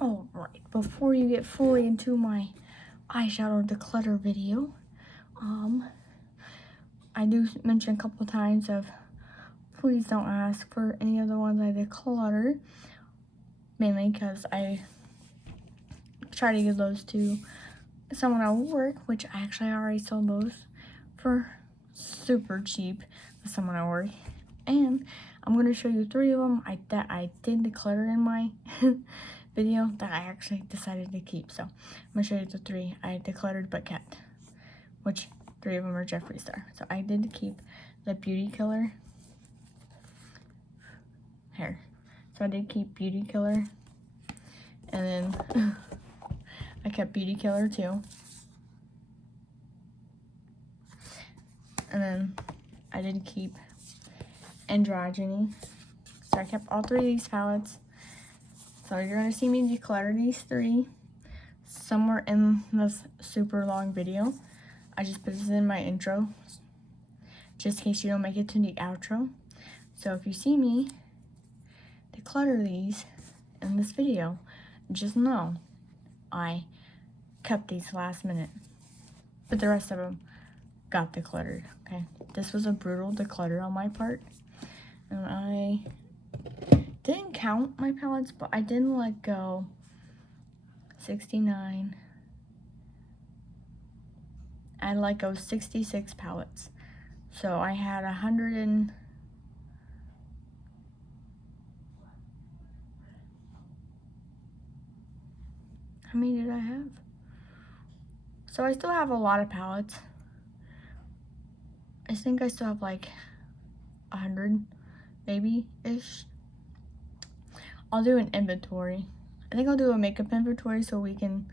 Alright, before you get fully into my eyeshadow declutter video, I do mention a couple times of please don't ask for any of the ones I declutter, mainly because I try to give those to someone at work, which I actually already sold those for super cheap to someone at work. And I'm going to show you 3 of them that I did declutter in my video that I actually decided to keep. So I'm going to show you the 3 I decluttered but kept, which 3 of them are Jeffree Star. So I did keep the Beauty Killer hair. So I did keep Beauty Killer, and then I kept Beauty Killer too. And then I did keep Androgyny. So I kept all 3 of these palettes. So you're going to see me declutter these 3 somewhere in this super long video. I just put this in my intro, just in case you don't make it to the outro. So if you see me declutter these in this video, just know I kept these last minute. But the rest of them got decluttered, okay? This was a brutal declutter on my part. And I didn't count my palettes, but I didn't let go 69. I let go 66 palettes. So I had 100 and... How many did I have? So I still have a lot of palettes. I think I still have like 100, maybe-ish. I'll do an inventory. I think I'll do a makeup inventory so we can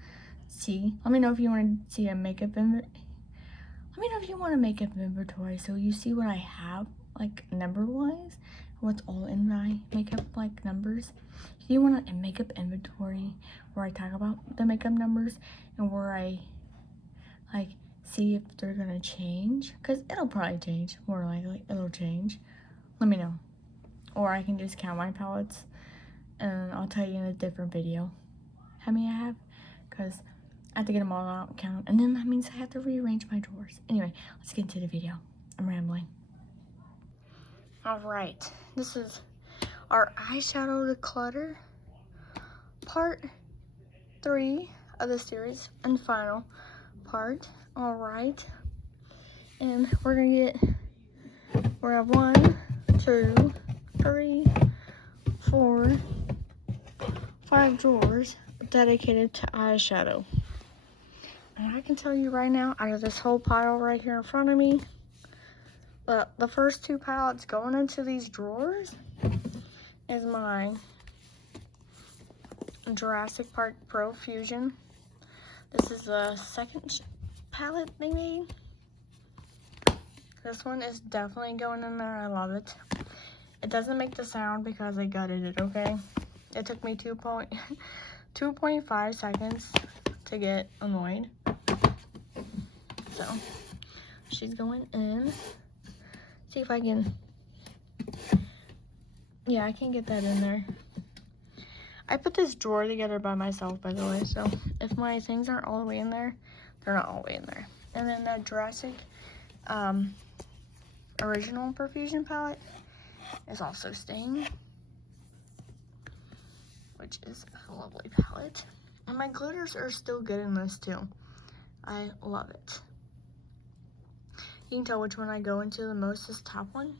see. Let me know if you want to see a makeup inventory. Let me know if you want a makeup inventory so you see what I have, like number-wise, what's all in my makeup, like numbers. If you want a makeup inventory where I talk about the makeup numbers and where I like see if they're gonna change, because it'll probably change, more likely it'll change, let me know. Or I can just count my palettes and I'll tell you in a different video how many I have, because I have to get them all out, count, and then that means I have to rearrange my drawers. Anyway, let's get into the video. I'm rambling. Alright, this is our eyeshadow declutter part 3 of the series and final part. Alright, and we're gonna have 1, 2, 3, 4, 5 drawers dedicated to eyeshadow. And I can tell you right now, out of this whole pile right here in front of me, the first 2 palettes going into these drawers is my Jurassic Park Pro Fusion. This is the second palette they made. This one is definitely going in there. I love it. It doesn't make the sound because I gutted it, okay? It took me 2.5 seconds to get annoyed. So, she's going in. See if I can... Yeah, I can get that in there. I put this drawer together by myself, by the way, so if my things aren't all the way in there, they're not all the way in there. And then that Jurassic original Perfusion palette is also staying, which is a lovely palette. And my glitters are still good in this too. I love it. You can tell which one I go into the most, this top one.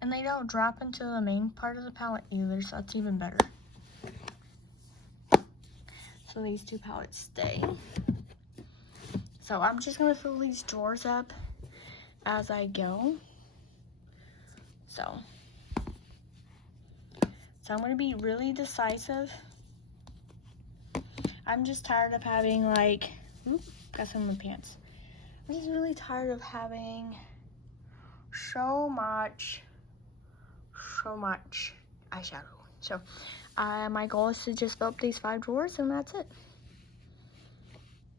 And they don't drop into the main part of the palette either, so that's even better. So these 2 palettes stay. So I'm just gonna fill these drawers up as I go. So I'm gonna be really decisive. I'm just tired of having like, got some in my pants. I'm just really tired of having so much eyeshadow. So my goal is to just fill up these 5 drawers and that's it.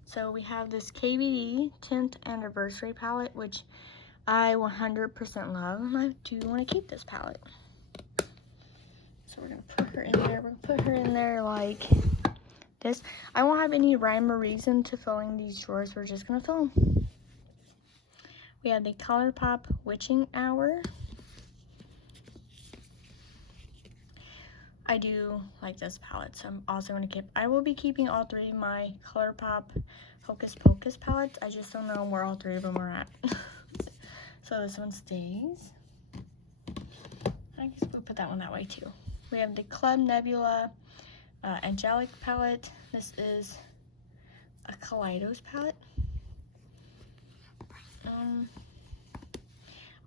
So we have this KBD Tint Anniversary palette, which I 100% love, and I do want to keep this palette. So we're going to put her in there. We're going to put her in there like this. I won't have any rhyme or reason to filling these drawers. We're just gonna fill them. We have the ColourPop Witching Hour. I do like this palette, so I'm also going to keep, I will be keeping all three of my ColourPop Hocus Pocus palettes. I just don't know where all three of them are at. So this one stays. I guess we'll put that one that way too. We have the Club Nebula Angelic palette. This is a Kaleidos palette.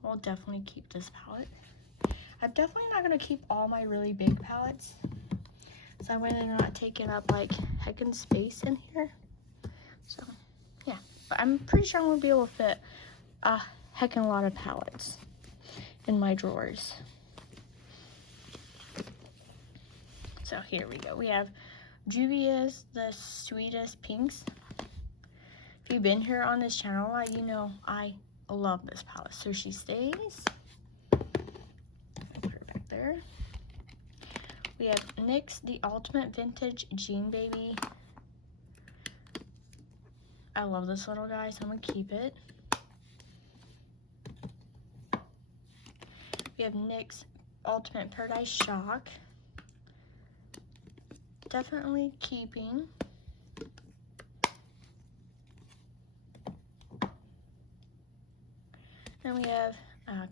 I'll definitely keep this palette. I'm definitely not going to keep all my really big palettes, so I'm going to not taking up like heckin' space in here. So yeah, but I'm pretty sure I'm going to be able to fit a heckin' lot of palettes in my drawers. So here we go. We have Juvia's The Sweetest Pinks. If you've been here on this channel, you know I love this palette. So she stays. There. We have NYX The Ultimate Vintage Jean Baby. I love this little guy, so I'm gonna keep it. We have NYX Ultimate Paradise Shock. Definitely keeping. Then we have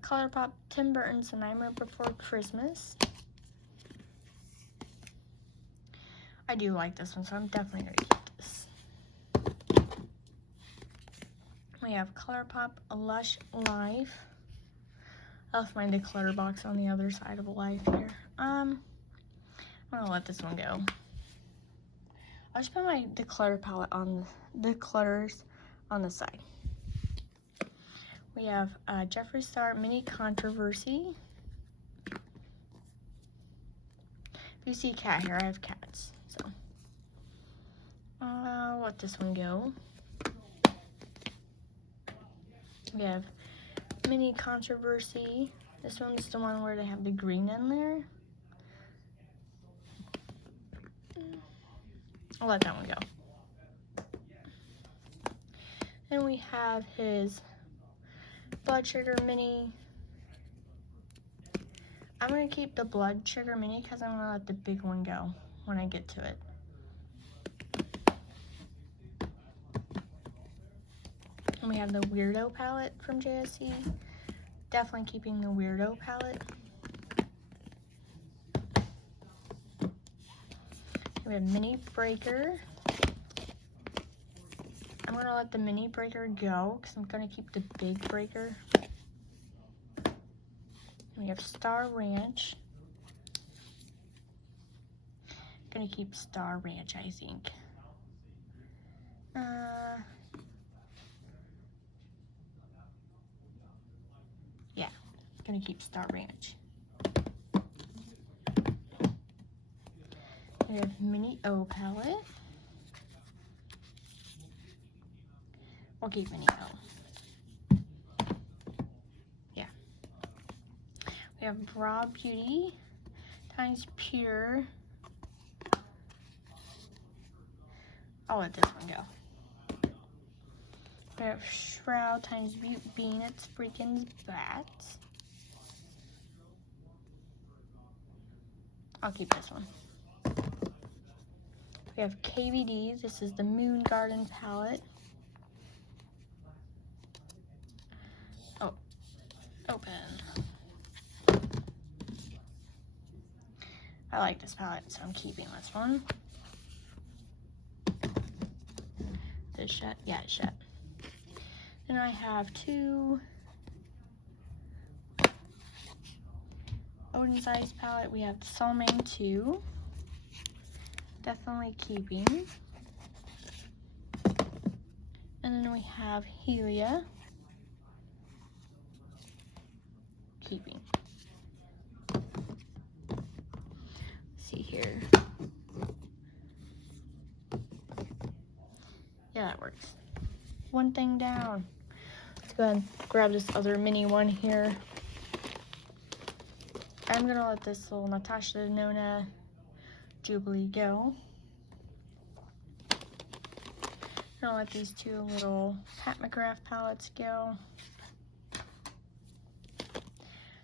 ColourPop Tim Burton's The Nightmare Before Christmas. I do like this one, so I'm definitely going to keep this. We have ColourPop Lush Life. I left my declutter box on the other side of Life here. I'm going to let this one go. I'll just put my declutter palette on the declutters on the side. We have Jeffree Star Mini Controversy. If you see cat hair, I have cats, so I'll let this one go. We have Mini Controversy. This one's the one where they have the green in there. I'll let that one go. Then we have his Blood Sugar Mini. I'm going to keep the Blood Sugar Mini because I'm going to let the big one go when I get to it. And we have the Weirdo palette from JSC. Definitely keeping the Weirdo palette. We have Mini Breaker. I'm going to let the Mini Breaker go because I'm going to keep the big breaker. We have Star Ranch. I'm going to keep Star Ranch, I think. Yeah, I'm going to keep Star Ranch. We have Mini O palette. I'll keep Mini O. Yeah. We have Raw Beauty times Pure. I'll let this one go. We have Shroud times Butte Bean. It's freaking bats. I'll keep this one. We have KVD. This is the Moon Garden palette. Oh, open. I like this palette, so I'm keeping this one. This shut? Yeah, it's shut. Then I have two Odin's Eyes palette. We have the Solmain 2. Definitely keeping. And then we have Helia. Keeping. See here. Yeah, that works. One thing down. Let's go ahead and grab this other mini one here. I'm gonna let this little Natasha Denona Jubilee go. gonna let these two little Pat McGrath palettes go.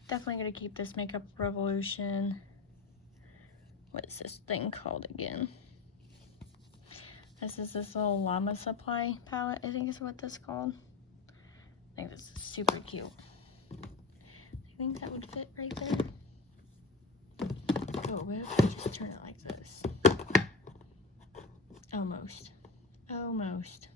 Definitely gonna keep this Makeup Revolution. What is this thing called again? This is this little Llama Supply palette, I think is what this is called. I think this is super cute. I think that would fit right there. Oh, what if I just turn it like this? Almost. Almost.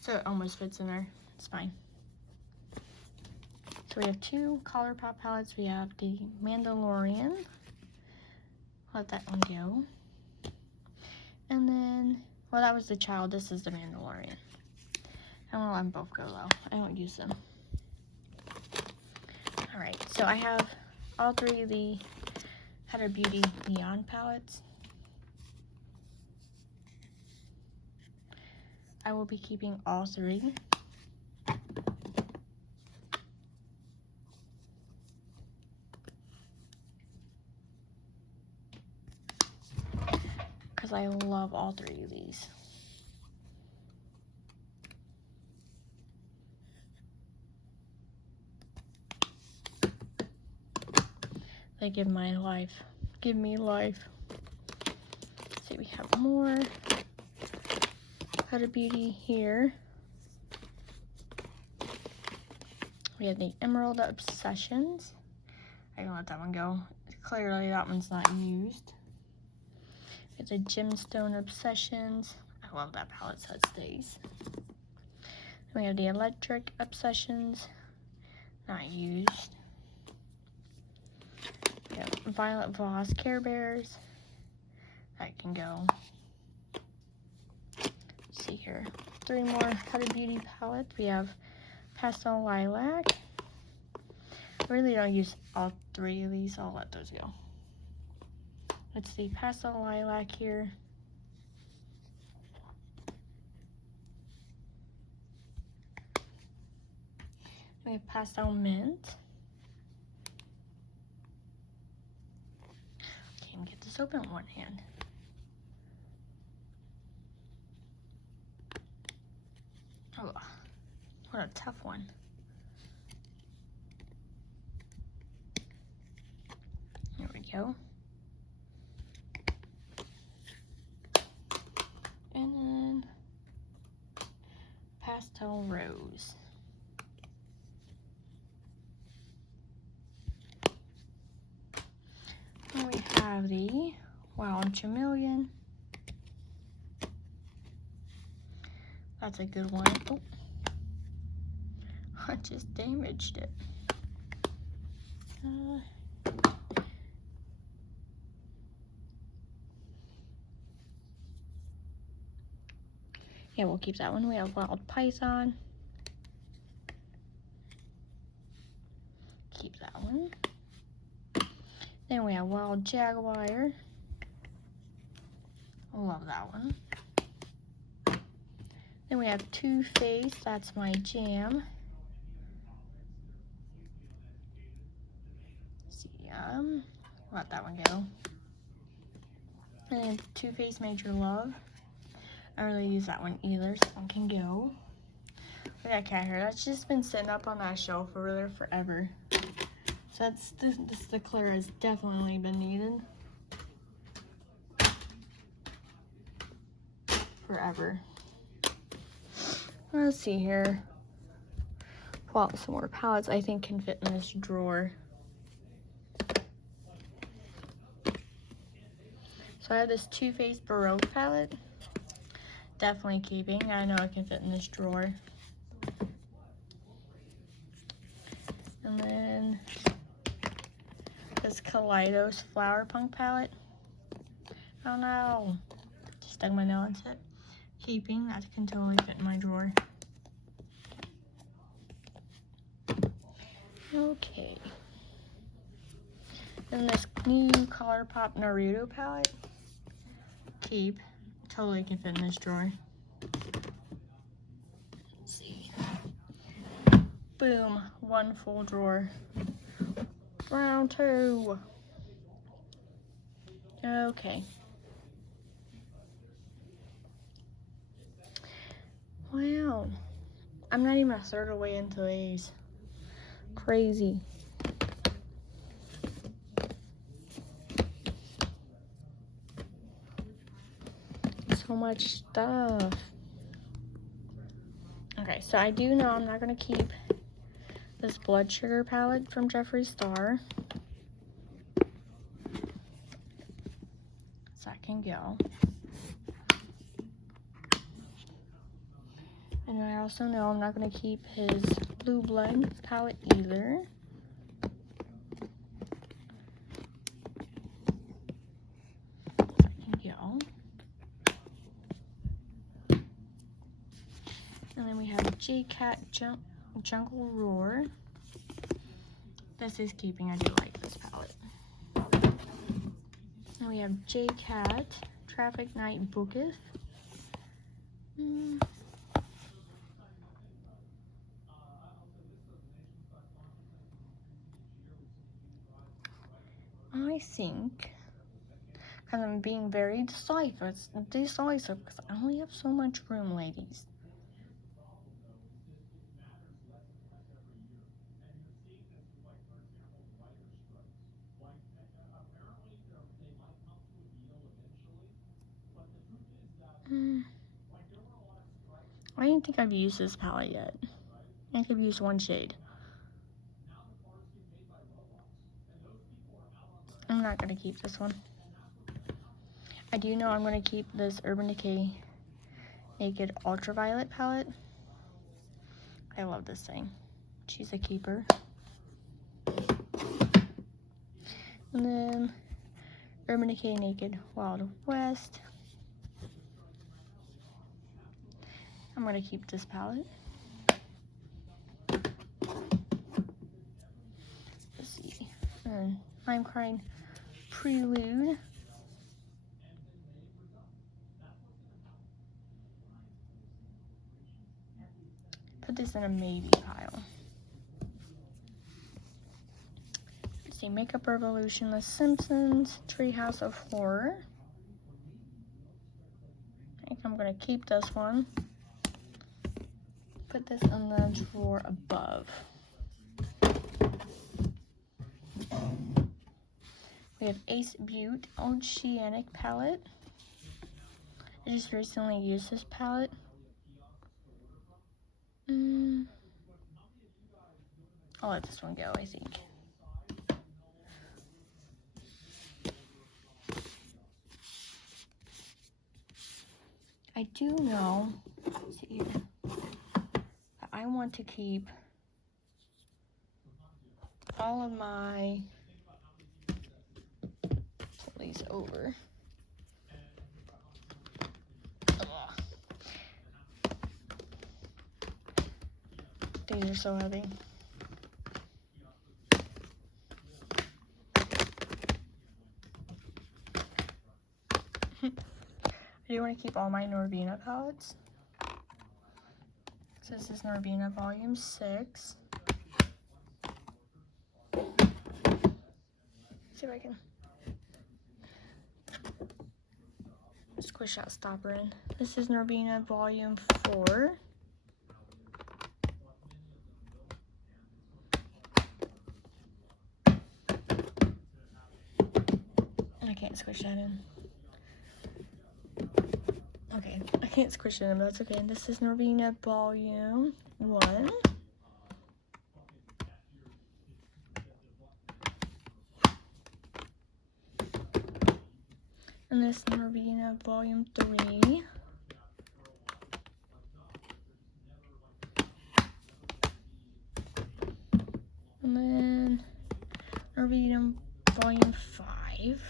So it almost fits in there. It's fine. So we have two ColourPop palettes. We have the Mandalorian. Let that one go. And then, well, that was the child. This is the Mandalorian. I'm gonna let them both go though. I don't use them. Alright, so I have all three of the Huda Beauty Neon palettes. I will be keeping all three. Because I love all three of these. They give my life. Give me life. Let's see, we have more Huda Beauty here. We have the Emerald Obsessions. I can let that one go. Clearly that one's not used. It's a Gemstone Obsessions. I love that palette, so it stays. Then we have the Electric Obsessions. Not used. We have Violet Voss Care Bears. That can go. Let's see here. Three more Huda Beauty palettes. We have Pastel Lilac. I really don't use all three of these. I'll let those go. Let's see, Pastel Lilac here. We have Pastel Mint. Can't get this open with one hand. Oh, what a tough one. There we go. And then Pastel Rose. And we have the Wild Chameleon. That's a good one. Oh, I just damaged it. Yeah, we'll keep that one. We have Wild Python. Keep that one. Then we have Wild Jaguar. I love that one. Then we have Too Faced. That's my jam. Let's see, let that one go. And then Too Faced Major Love. I don't really use that one either, so that one can go. Look at that cat hair. That's just been sitting up on that shelf over there forever. So that's this declutter has definitely been needed. Forever. Let's see here. Pull out some more palettes I think can fit in this drawer. So I have this Too Faced Baroque palette. Definitely keeping. I know it can fit in this drawer. And then this Kaleidos Flower Punk palette. Oh no. Just dug my nail into it. Keeping. That can totally fit in my drawer. Okay. Then this new ColourPop Naruto palette. Keep. Totally can fit in this drawer. Let's see. Boom. One full drawer. Round 2. Okay. Wow. I'm not even a third of the way into these. Crazy. So much stuff. Okay, so I do know I'm not going to keep this blood sugar palette from Jeffree Star. So that can go. And I also know I'm not going to keep his Blue Blood palette either. That can go. And then we have J-Cat Jungle Roar. This is keeping. I do like this palette. And we have J-Cat Traffic Night Booketh. I think, because I'm being very decisive because I only have so much room, ladies. I don't think I've used this palette yet. I think I've used one shade. I'm not going to keep this one. I do know I'm going to keep this Urban Decay Naked Ultraviolet palette. I love this thing. She's a keeper. And then Urban Decay Naked Wild West. I'm going to keep this palette. Let's see. And I'm Crying Prelude. Put this in a maybe pile. Let's see. Makeup Revolution, The Simpsons, Treehouse of Horror. I think I'm going to keep this one. Put this in the drawer above. We have Ace Butte Oceanic palette. I just recently used this palette. I'll let this one go, I think. I do know, let's see here, that I want to keep all of my, pull these over. Ugh. These are so heavy. I do want to keep all my Norvina palettes. So this is Norvina Volume 6. See if I can squish that stopper in. This is Norvina Volume 4. I can't squish that in. Okay, I can't squish it in, but that's okay. This is Norvina Volume 1. And this is Norvina Volume 3. And then Norvina Volume 5.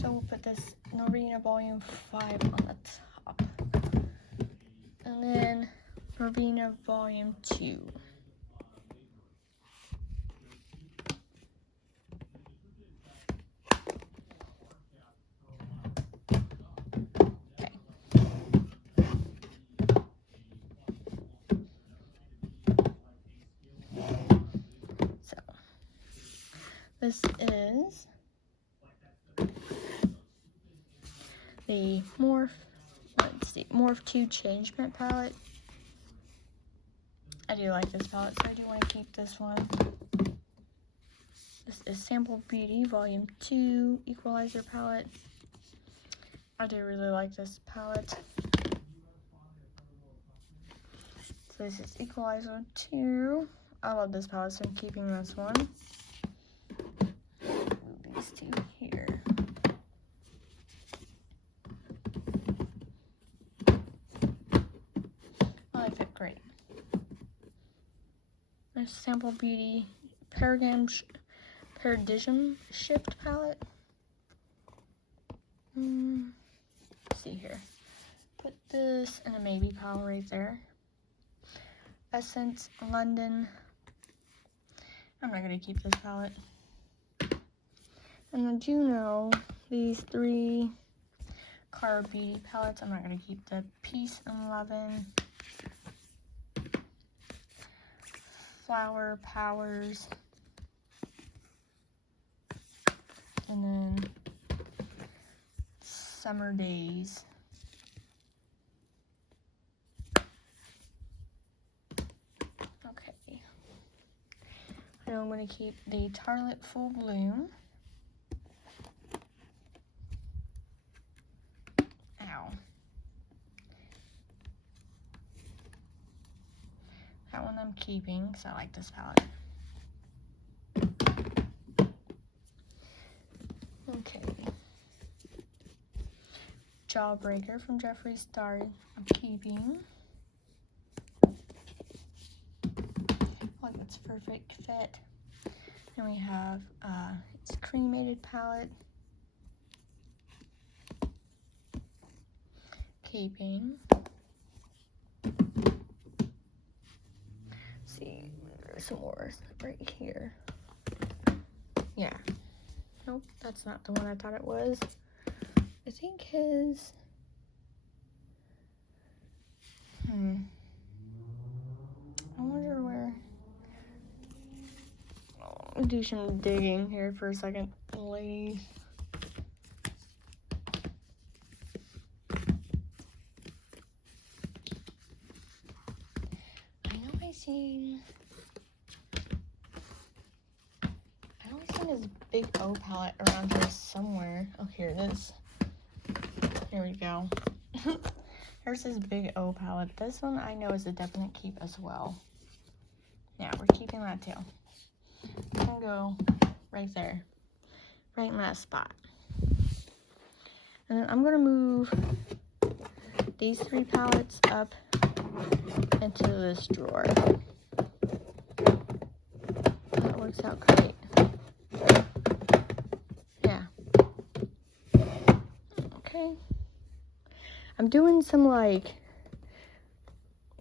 So we'll put this Norvina Volume 5 on the top. And then Norvina Volume 2. This is the Morph 2 Changement palette. I do like this palette, so I do want to keep this one. This is Sample Beauty Volume 2 Equalizer palette. I do really like this palette. So this is Equalizer 2. I love this palette, so I'm keeping this one. Move these two here. Oh, they fit great. There's Sample Beauty Paradigm Shift palette. Let's see here. Put this in a maybe pile right there. Essence London. I'm not going to keep this palette. And I do know these 3 Cara Beauty palettes. I'm not going to keep the Peace and Lovin', Flower Powers, and then Summer Days. Okay. Now I'm going to keep the Tartelette Full Bloom. Ow. That one I'm keeping because I like this palette. Okay. Jawbreaker from Jeffree Star, I'm keeping. Like it's perfect fit. Then we have it's cremated palette. Keeping. Let's see, there's some more right here. Yeah. Nope, that's not the one I thought it was. I think his, I wonder where, I'll do some digging here for a second, ladies. I know I seen his Big O palette around here somewhere. Oh, here it is. Here we go. Here's his Big O palette. This one I know is a definite keep as well. Yeah, we're keeping that too. I'm gonna go right there. Right in that spot. And then I'm gonna move these 3 palettes up into this drawer. That works out great. Yeah. Okay. I'm doing some like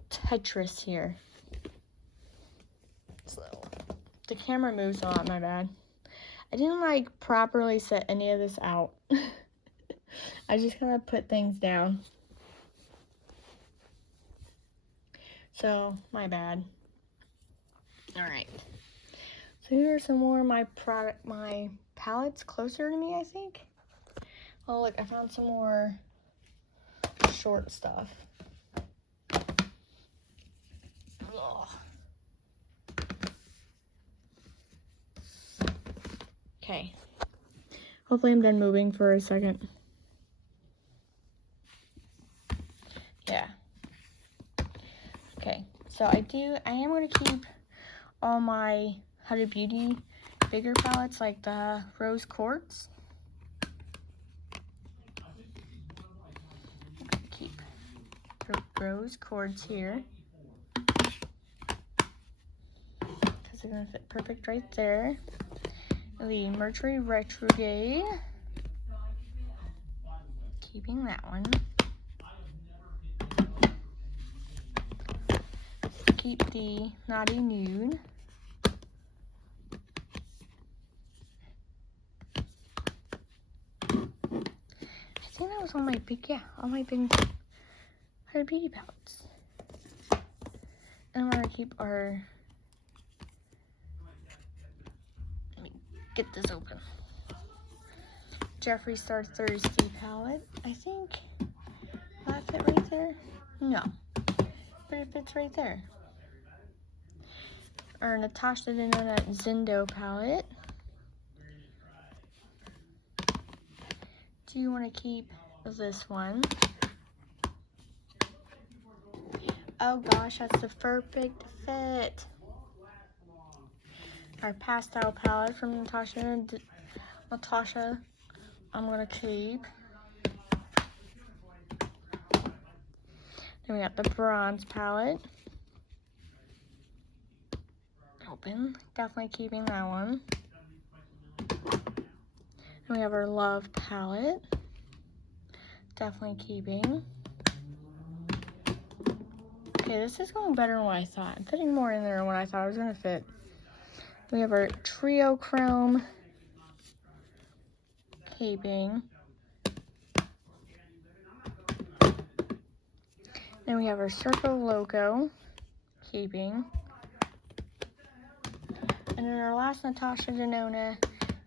Tetris here. So the camera moves a lot, my bad. I didn't like properly set any of this out. I just kind of put things down. So my bad. Alright. So here are some more of my palettes closer to me, I think. Oh look, I found some more short stuff. Ugh. Okay. Hopefully I'm done moving for a second. Yeah. Okay. So I am going to keep all my Huda Beauty bigger palettes like the Rose Quartz. Keep the Rose Quartz here. Because they're going to fit perfect right there. The Mercury Retrograde. Keeping that one. Keep the Naughty Nude. I think that was all my big Huda Beauty palettes. And I'm gonna keep our, let me get this open. Jeffree Star Thirsty palette. I think that fit right there. No, but it fits right there. Our Natasha Denona Zindo palette. Do you want to keep this one? Oh gosh, that's the perfect fit. Our pastel palette from Natasha, I'm gonna keep. Then we got the bronze palette. Open, definitely keeping that one. And we have our love palette. Definitely keeping. Okay, this is going better than what I thought. I'm fitting more in there than what I thought it was gonna fit. We have our trio chrome. Keeping. Then we have our Circle Loco, keeping. And then our last Natasha Denona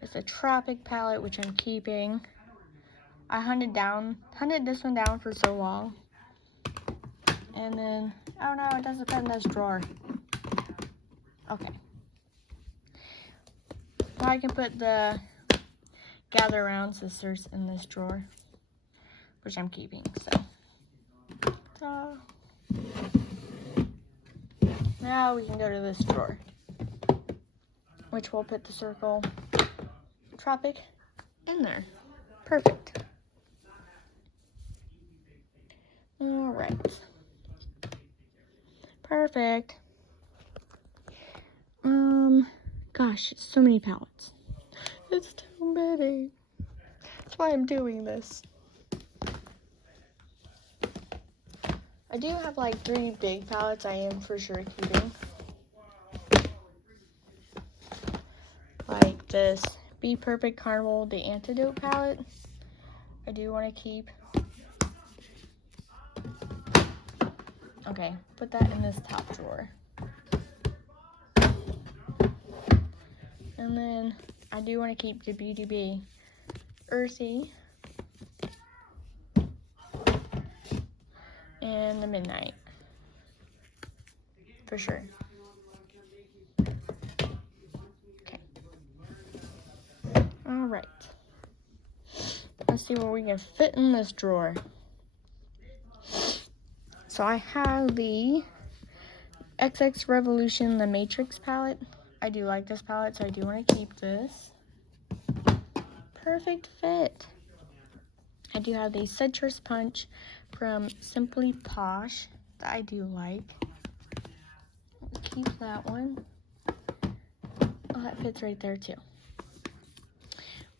is the Tropic palette, which I'm keeping. I hunted this one down for so long. And then, oh no, it doesn't fit in this drawer. Okay. Well, I can put the Gather Around Sisters in this drawer, which I'm keeping, so. Now we can go to this drawer, which will put the Circle Tropic in there. Perfect. All right. Perfect. Gosh, so many palettes. It's too many. That's why I'm doing this. I do have like 3 big palettes I am for sure keeping. Like this Be Perfect Carnival, the Antidote palette. I do want to keep. Okay, put that in this top drawer. And then I do want to keep the BDB Earthy and the Midnight for sure. Okay. All right. Let's see what we can fit in this drawer. So I have the XX Revolution, the Matrix palette. I do like this palette, so I do want to keep this. Perfect fit. I do have the Citrus Punch from Simply Posh that I do like. Keep that one. Oh, that fits right there too.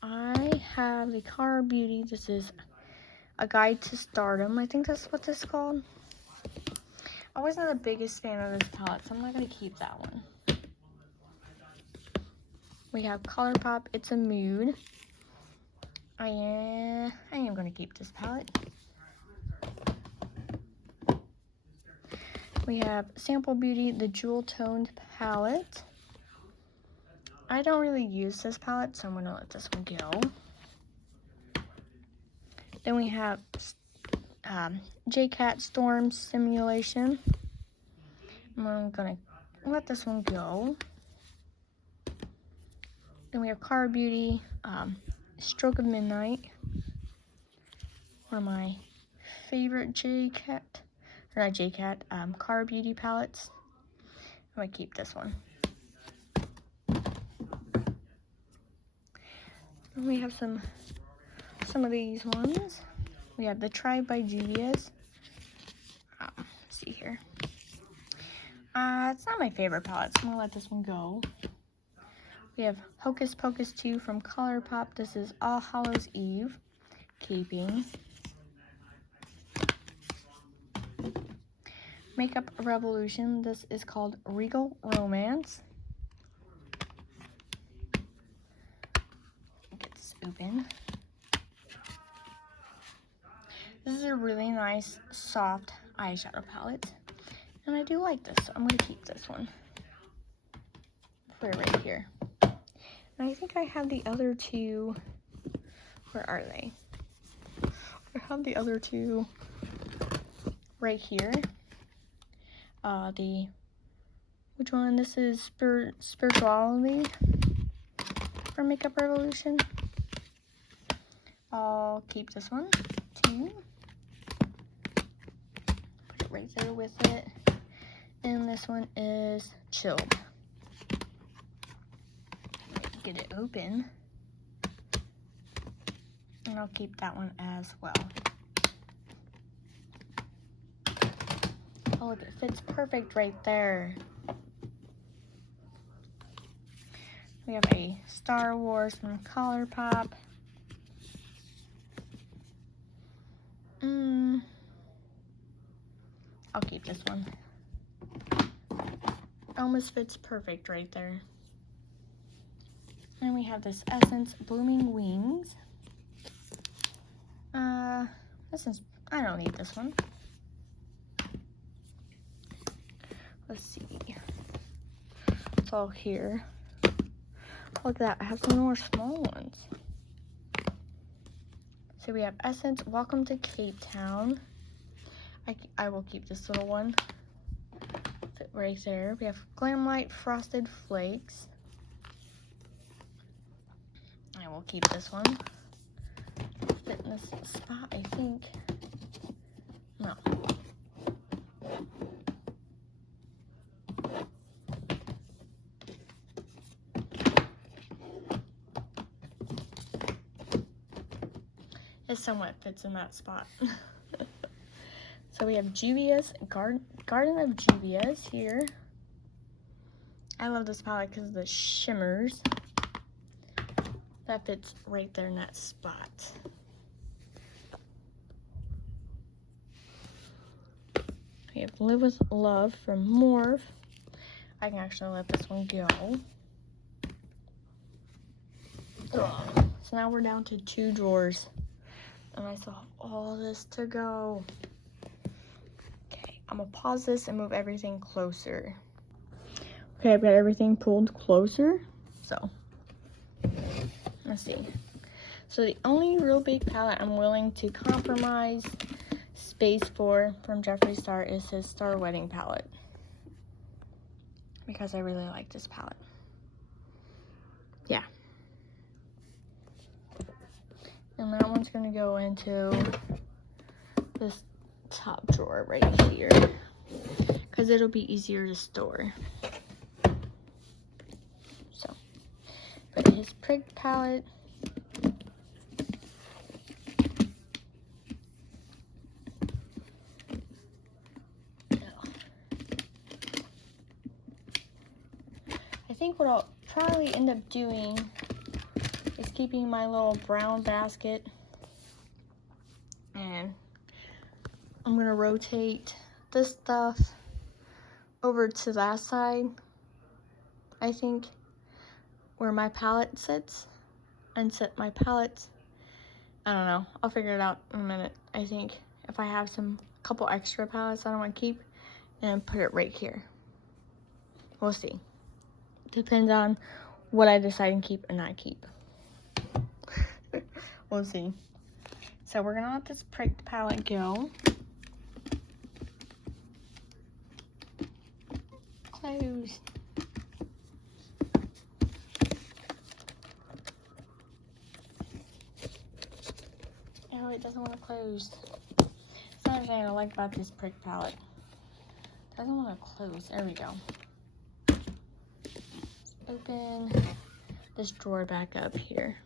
I have the Car Beauty. This is A Guide to Stardom. I think that's what this is called. I wasn't the biggest fan of this palette, so I'm not going to keep that one. We have ColourPop, It's a Mood. I am going to keep this palette. We have Sample Beauty, the Jewel Toned palette. I don't really use this palette, so I'm going to let this one go. Then we have JCat Storm Simulation. I'm going to let this one go. Then we have Car Beauty, Stroke of Midnight. One of my favorite Car Beauty palettes. I'm going to keep this one. And we have some of these ones. We have the Tribe by Juvia's. Let's see here. It's not my favorite palette, so I'm going to let this one go. We have Hocus Pocus 2 from ColourPop. This is All Hallows Eve. Keeping. Makeup Revolution. This is called Regal Romance. Get this open. This is a really nice, soft eyeshadow palette. And I do like this, so I'm going to keep this one. Put it right here. And I think I have the other two. Where are they? I have the other two right here. Which one? This is Spirituality from Makeup Revolution. I'll keep this one too. Put it right there with it. And this one is Chilled. Get it open. And I'll keep that one as well. Oh, look, it fits perfect right there. We have a Star Wars from ColourPop. I'll keep this one. Almost fits perfect right there. And we have this Essence Blooming Wings. This is, I don't need this one. Let's see. It's all here. Look at that, I have some more small ones. So we have Essence Welcome to Cape Town. I will keep this little one. Fit right there. We have Glamlight Frosted Flakes. I will keep this one. Fit in this spot, I think. No. It somewhat fits in that spot. So we have Juvia's Garden of Juvia's here. I love this palette because of the shimmers. That fits right there in that spot. We have Live with Love from Morphe. I can actually let this one go. Ugh. So now we're down to 2 drawers. And I still have all this to go. Okay, I'm gonna pause this and move everything closer. Okay, I've got everything pulled closer. So, let's see. So the only real big palette I'm willing to compromise space for from Jeffree Star is his Star Wedding palette. Because I really like this palette. Yeah. And that one's gonna go into this top drawer right here. Because it'll be easier to store. So, put his Prigged palette. I think what I'll probably end up doing is keeping my little brown basket, and I'm gonna rotate this stuff over to that side, I think, where my palette sits, and set my palettes. I don't know, I'll figure it out in a minute. I think if I have couple extra palettes I don't want to keep, and put it right here. We'll see. Depends on what I decide to keep and not keep. We'll see. So we're gonna let this Prigged palette go. Close. Oh, it doesn't want to close. That's another thing I like about this Prigged palette. It doesn't want to close. There we go. Open this drawer back up here.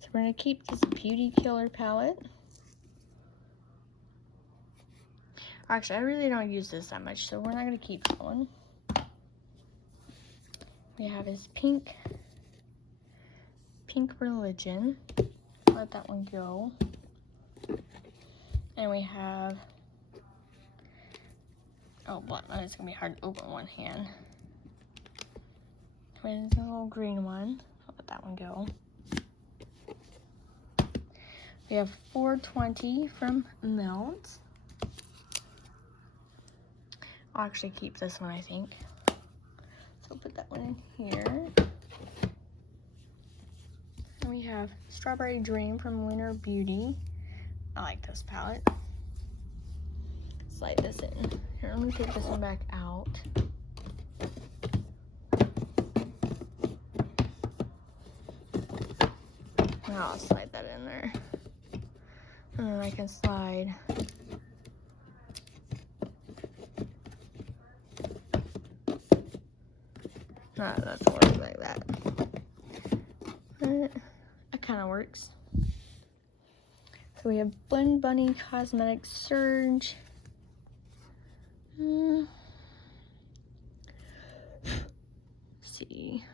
So we're going to keep this Beauty Killer palette. Actually, I really don't use this that much, so we're not going to keep that one. We have his Pink Religion. Let that one go. And we have, oh, it's going to be hard to open one hand. There's a little green one. I'll let that one go. We have 420 from Melt. I'll actually keep this one, I think. So put that one in here. have Strawberry Dream from Lunar Beauty. I like this palette. Slide this in. Here, let me take this one back out. Now I'll slide that in there. And then I can slide that doesn't work like that. But it kind of works. So we have Blend Bunny Cosmetics Surge. Let's see.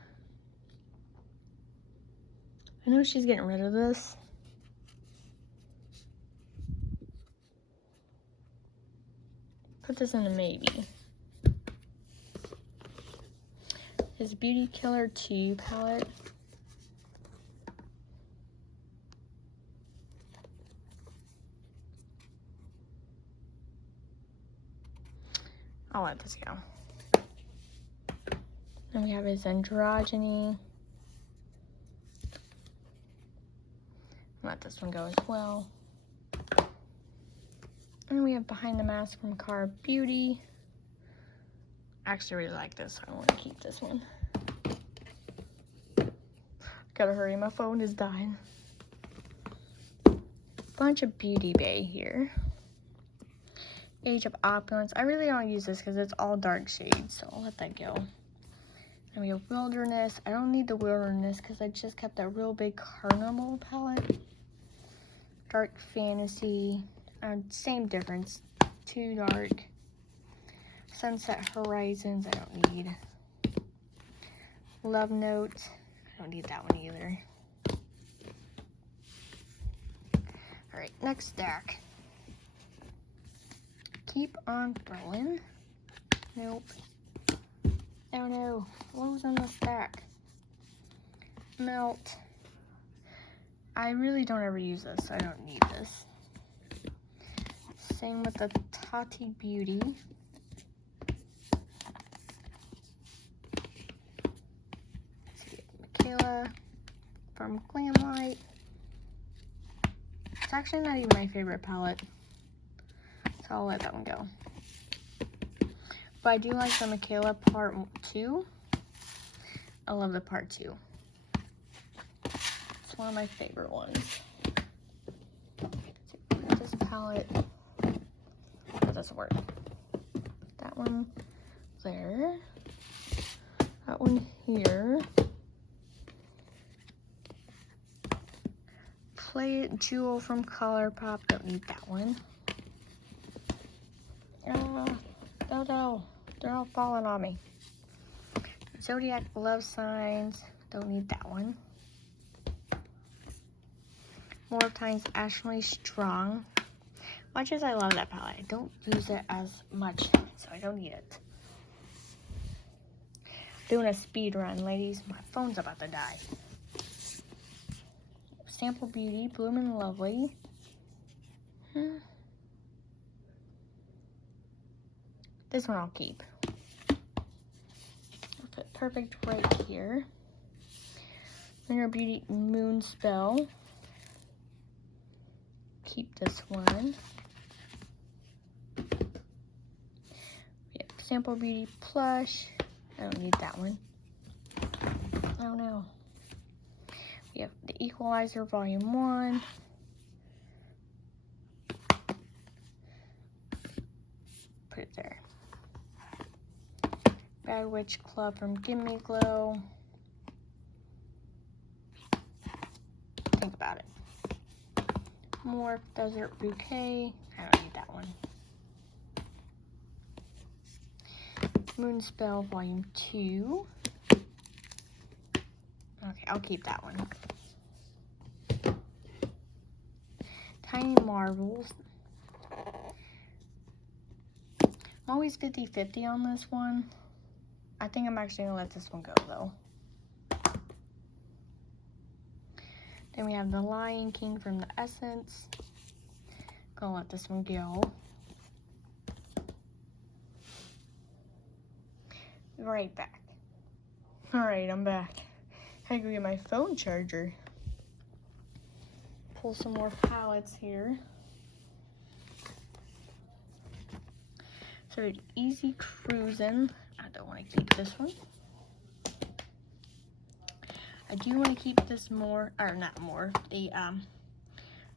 I know she's getting rid of this. Put this in a maybe. His Beauty Killer 2 palette. I'll let this go. Then we have his Androgyny. Let this one go as well. And we have Behind the Mask from Cara Beauty. I actually really like this, so I want to keep this one. Gotta hurry, my phone is dying. Bunch of Beauty Bay here. Age of Opulence. I really don't use this because it's all dark shades, so I'll let that go. And we have Wilderness. I don't need the Wilderness because I just kept that real big Carnival palette. Dark Fantasy. Same difference. Too dark. Sunset Horizons. I don't need. Love Note. I don't need that one either. Alright, next stack. Keep on Throwing. Nope. Oh no. What was in the stack? Melt. I really don't ever use this, so I don't need this. Same with the Tati Beauty. Let's see, Michaela from Glamlight. It's actually not even my favorite palette, so I'll let that one go. But I do like the Michaela Part 2. I love the Part 2. It's one of my favorite ones. This palette, that doesn't work. That one there. That one here. Play It Jewel from ColourPop. Don't need that one. No. They're all falling on me. Zodiac Love Signs. Don't need that one. More Times Ashley Strong. Much as I love that palette, I don't use it as much, so I don't need it. Doing a speed run, ladies. My phone's about to die. Sample Beauty, Bloomin' Lovely. This one I'll keep. I'll put Perfect right here. Lunar Beauty Moon Spell. Keep this one. We have Sample Beauty Plush. I don't need that one. Oh no. We have the Equalizer Volume 1. Put it there. Bad Witch Club from Gimme Glow. Think about it. More Desert Bouquet. I don't need that one. Moonspell Volume 2. Okay, I'll keep that one. Tiny Marvels. I'm always 50-50 on this one. I think I'm actually gonna let this one go though. Then we have the Lion King from the Essence. Gonna let this one go. Right back. Alright, I'm back. I had to go get my phone charger. pull some more palettes here. So Easy Cruisin'. I don't want to keep this one. I do want to keep this more, or not more, the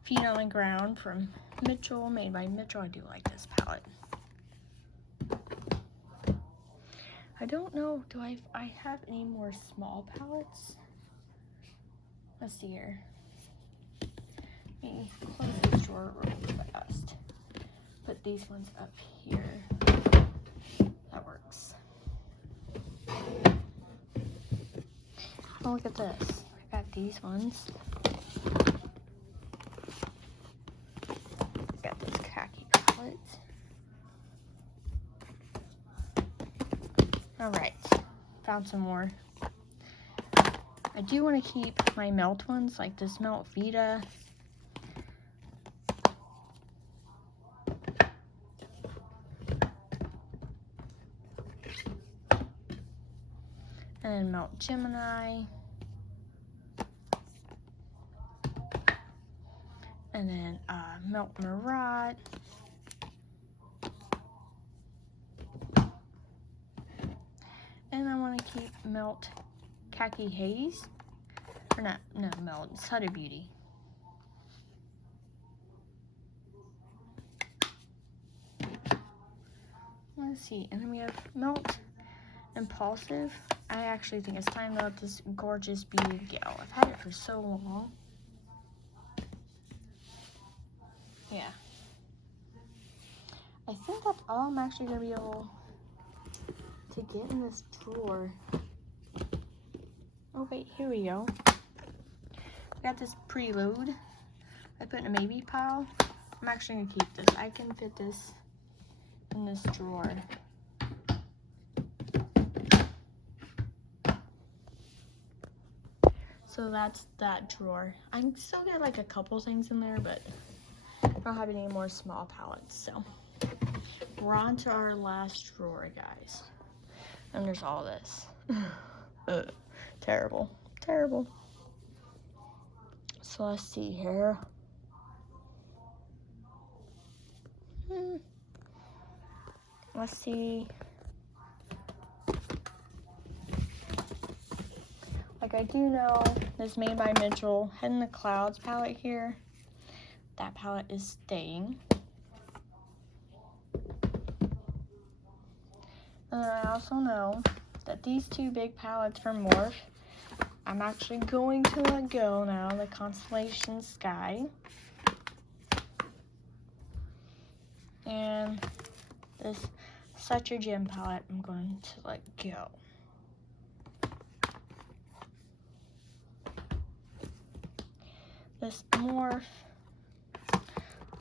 Feet on the Ground from Mitchell, made by Mitchell. I do like this palette. I don't know, do I have any more small palettes? Let's see here. Let me close this drawer real fast. Put these ones up here. That works. Oh, look at this. I got these ones. I got this khaki palette. Alright, found some more. I do want to keep my melt ones, like this Melt Vita. And then Melt Gemini. And then Melt Marat. And I want to keep Melt Khaki Haze. Or not, no, Melt, it's Huda Beauty. Let's see, and then we have Melt Impulsive. I actually think it's time to let this gorgeous beauty go. I've had it for so long. Yeah. I think that's all I'm actually going to be able to get in this drawer. Oh wait, here we go. I got this Prelude. I put in a maybe pile. I'm actually going to keep this. I can fit this in this drawer. So that's that drawer. I still got like a couple things in there, but I don't have any more small palettes. So we're on to our last drawer, guys. And there's all this. Terrible, terrible. So let's see here. Let's see. Like I do know this made by Mitchell Head in the Clouds palette here. That palette is staying. And then I also know that these two big palettes from Morphe, I'm actually going to let go now. The Constellation Sky. And this Such a Gem palette, I'm going to let go. This Morphe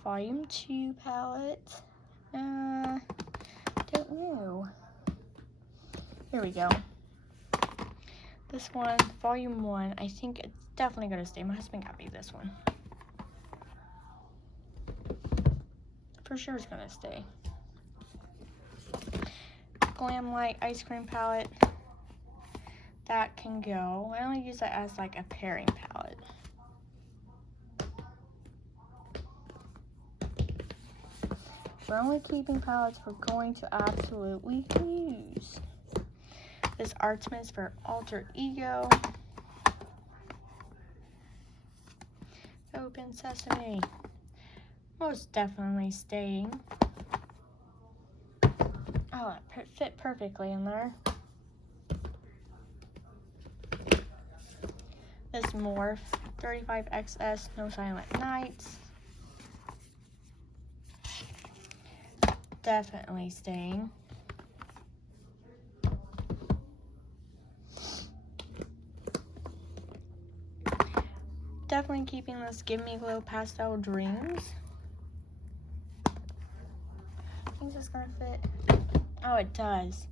Volume 2 palette. Don't know. Here we go. This one, Volume 1, I think it's definitely going to stay. My husband got me this one. For sure it's going to stay. Glam Light Ice Cream palette. That can go. I only use that as like a pairing palette. We're only keeping palettes we're going to absolutely use. This Artemis for Alter Ego. Open Sesame. Most definitely staying. Oh, it fit perfectly in there. This Morphe 35XS No Silent Nights. Definitely staying. Definitely keeping this Give Me Glow Pastel Dreams. I think this is gonna fit. Oh, it does.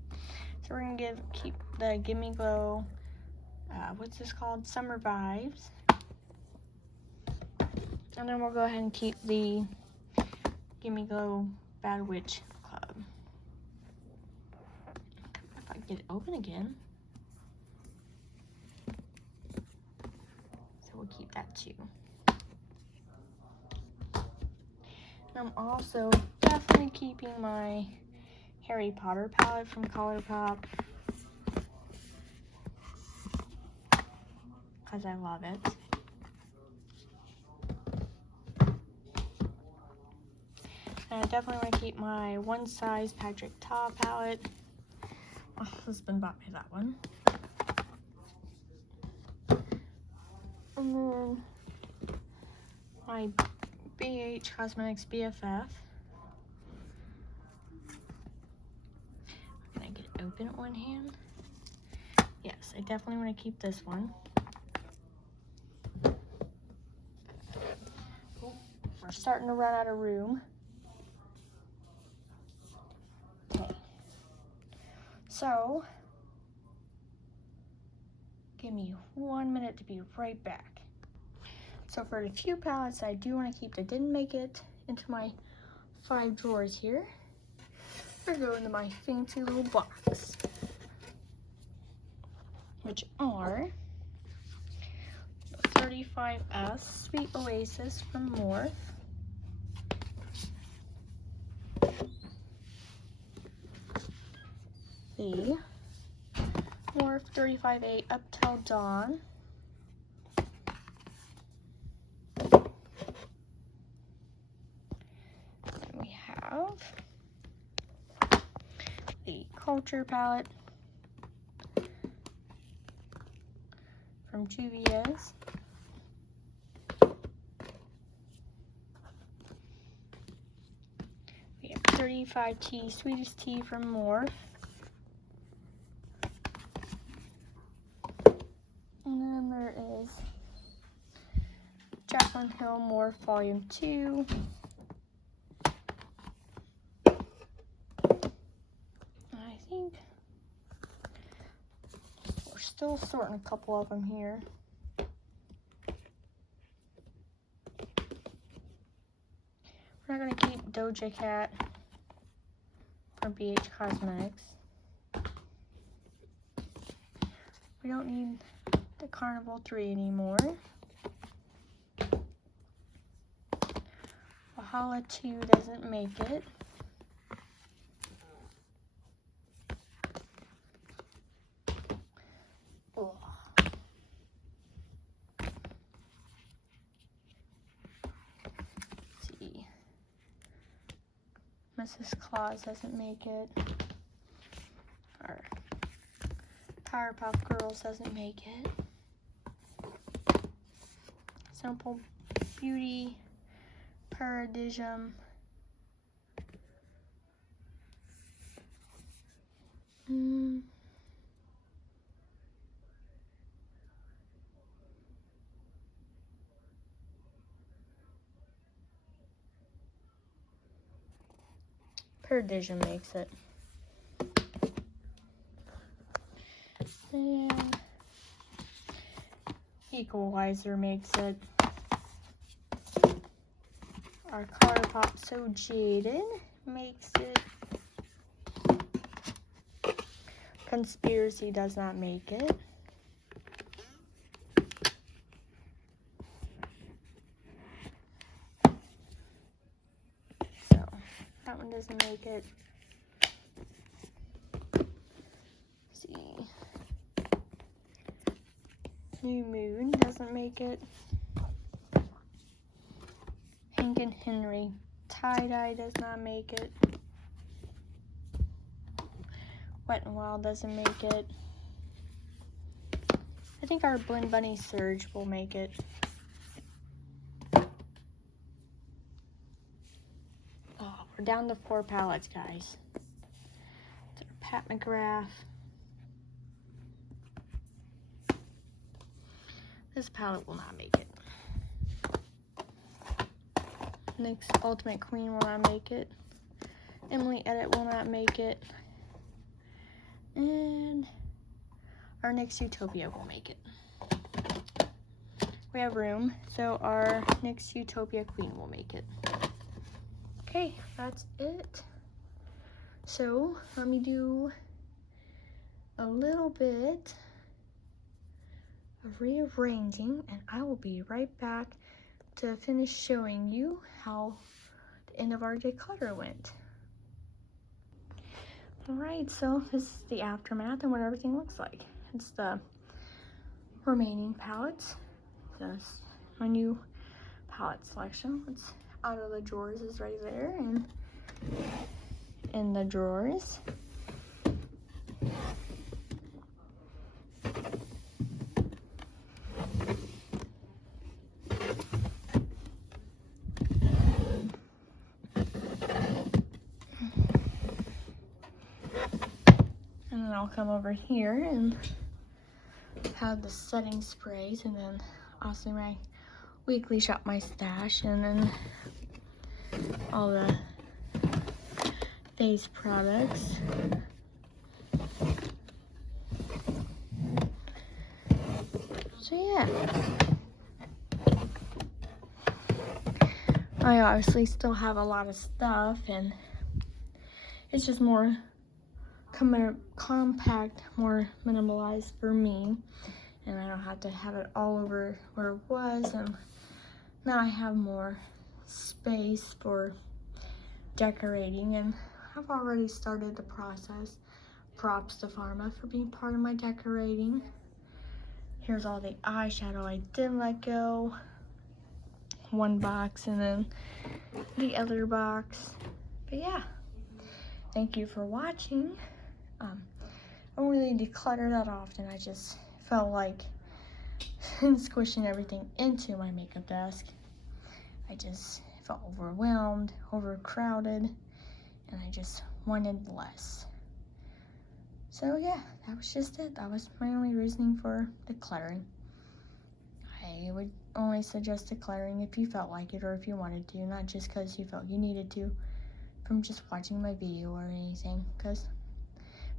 So we're gonna keep the Give Me Glow. What's this called? Summer Vibes. And then we'll go ahead and keep the Give Me Glow Bad Witch Club. If I can get it open again. So we'll keep that too. I'm also definitely keeping my Harry Potter palette from ColourPop because I love it. And I definitely want to keep my One Size Patrick Ta palette. My husband bought me that one. And then my BH Cosmetics BFF. Can I get it open at one hand? Yes, I definitely want to keep this one. Oh, we're starting to run out of room. Okay. So, give me 1 minute to be right back. So for the few palettes I do want to keep that didn't make it into my 5 drawers here, they go into my fancy little box, which are the 35S Sweet Oasis from Morphe, the Morphe 35A Up Till Dawn, we have the Culture palette from Juvia's, we have 35T Sweetest Tea from Morphe, and then there is Jaclyn Hill Morphe Volume 2, I think we're still sorting a couple of them here. We're not gonna keep Doja Cat from BH Cosmetics. We don't need the Carnival 3 anymore. Valhalla 2 doesn't make it. Ugh. Let's see. Mrs. Claus doesn't make it. Our Powerpuff Girls doesn't make it. Simple Beauty, Paradisium, Paradisium makes it. And Equalizer makes it. Our ColourPop So Jaded makes it. Conspiracy does not make it. So that one doesn't make it. Let's see. New Moon doesn't make it. Hank and Henry Tie-Dye does not make it. Wet n Wild doesn't make it. I think our Blend Bunny Surge will make it. Oh, we're down to 4 palettes, guys. Pat McGrath. This palette will not make it. NYX Ultimate Queen will not make it. Emily Edit will not make it. And our NYX Utopia will make it. We have room, so our NYX Utopia Queen will make it. Okay, that's it. So let me do a little bit of rearranging and I will be right back to finish showing you how the end of our declutter went. Alright, so this is the aftermath and what everything looks like. It's the remaining palettes. Just my new palette selection. It's out of the drawers is right there, and in the drawers. And then I'll come over here and have the setting sprays, and then also my weekly shop my stash, and then all the face products. So yeah, I obviously still have a lot of stuff, and it's just more compact, more minimalized for me, and I don't have to have it all over where it was, and now I have more space for decorating, and I've already started the process. Props to Pharma for being part of my decorating. Here's all the eyeshadow I didn't let go. One box, and then the other box. But yeah, thank you for watching. I don't really declutter that often. I just felt like squishing everything into my makeup desk. I just felt overwhelmed, overcrowded, and I just wanted less. So yeah, that was just it. That was my only reasoning for decluttering. I would only suggest decluttering if you felt like it or if you wanted to, not just because you felt you needed to from just watching my video or anything. Because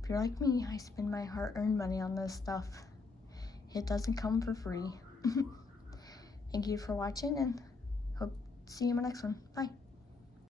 if you're like me, I spend my hard-earned money on this stuff. It doesn't come for free. Thank you for watching, and hope to see you in my next one. Bye.